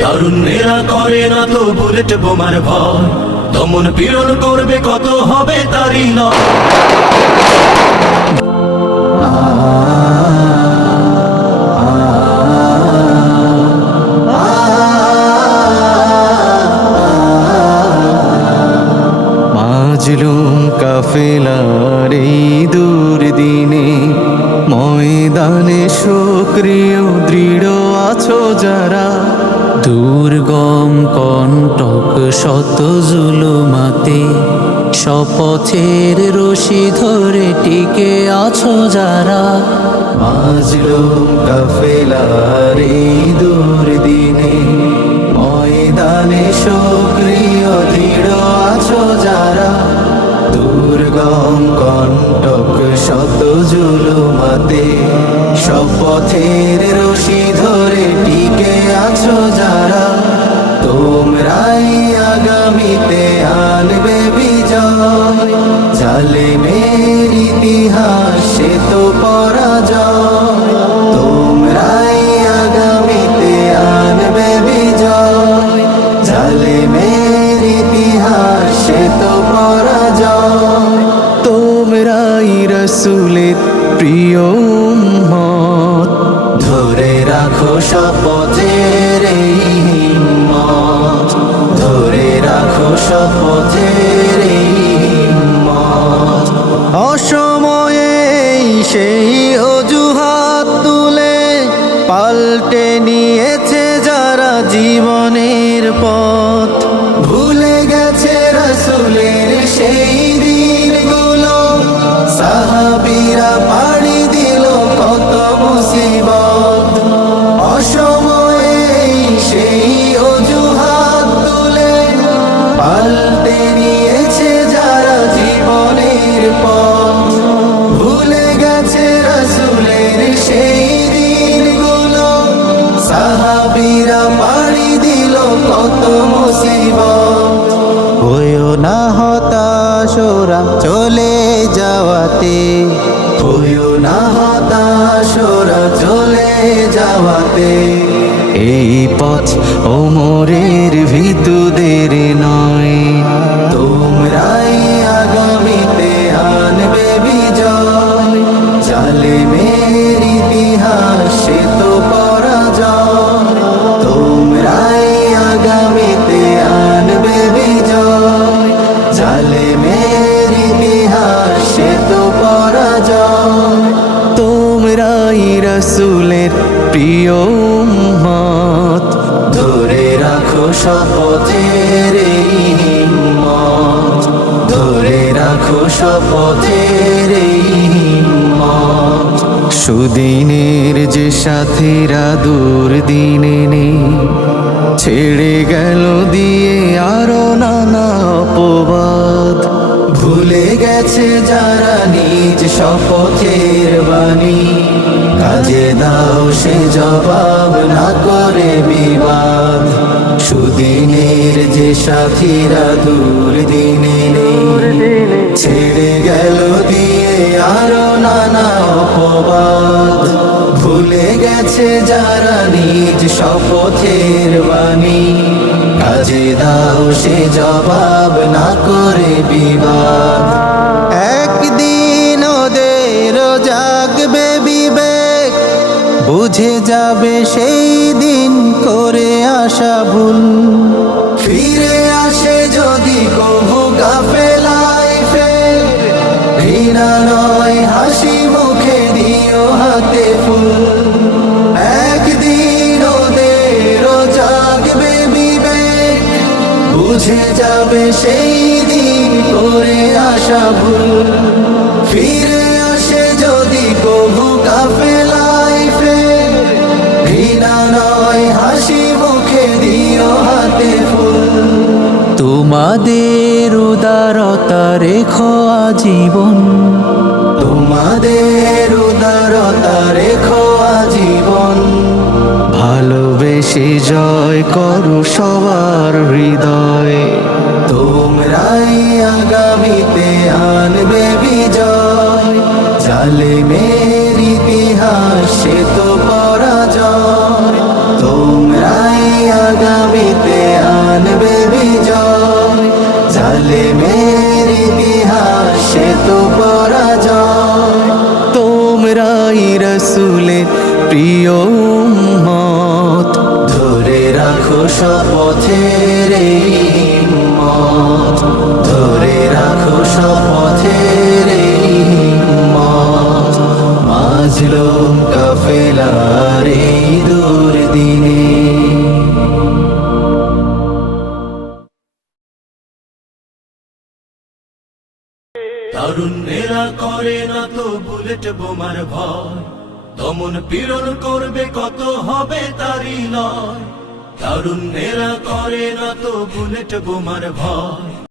তারুণ্যেরা করে না তো বুলেট বোমার ভয়। দমন পীড়ন করবে, কত হবে তারই নয় মাজলুম কাফেলার এই দুর্দিনে ময়দানে সক্রিয়, দৃঢ় আছো যারা। দুর্গম কণ্টক শত জুলুমাতে শপথের রশি ধরে টিকে আছো যারা। মাজলুম কাফেলার এই দুর্দিনে ময়দানে সক্রিয়, দৃঢ় আছো যারা। দুর্গম কণ্টক শত জুলুমাতে শপথের জালেমের ইতিহাসে তো পরাজয়। তোমরাই আগামীতে আনবে বিজয়। জালেমের ইতিহাসে তো পরাজয়। তোমরাই রসুলের প্রিয় ধরে রাখো শপথের এই হিম্মত। ধরে রাখো শপথের অসময়ে সেই হতাশোরা চলে যাওয়াতে। হইও না হতাশোরা চলে যাওয়াতে। এই পথ ওমরের প্রিয় উম্মত, ধরে রাখো শপথের হিম্মত। ধরে রাখো শপথের হিম্মত। সুদিনের যে সাথীরা দুর্দিনে নেই, ছেড়ে গেল দিয়ে আরও নানা অপবাদ। ভুলে গেছে যারা নিজ শপথের বাণী। দাও সে জবাব না করে বিবাদ। সুদিনের যে সাথীরা দূর দিনে ছেড়ে গেল দিয়ে আরও নানা অপবাদ। ভুলে গেছে যারা নিজ শপথের বাণী। কাজে দাও সে জবাব না করে বিবাদ। বুঝে যাবে সেই দিন করে আসা ভুল। ফিরে আসে যদি কভু গাফেলাই ফের, ঘৃণা নয়, হাসি মুখে দিও হাতে ফুল। একদিন ওদের জাগবে বিবেক, বুঝে যাবে সেই দিন করে আসা ভুল। তোমাদের উদারতা রেখো আজীবন। তোমাদের উদারতা রেখো আজীবন। ভালোবেসে জয় করো সবার হৃদয়। তোমরাই আগামীতে আনবে বিজয়। জালেমের ইতিহাসে তো পরাজয়, তোমরাই রসুলের প্রিয় উম্মত। ধরে রাখো শপথের হিম্মত। ধরে রাখো শপথের এই হিম্মত। মাজলো কাফেলার বুলেট বোমার ভয়। দমন পীড়ন করবে, কত হবে তারি লয়। তারুণ্যেরা করে না তো বুলেট বোমার ভয়।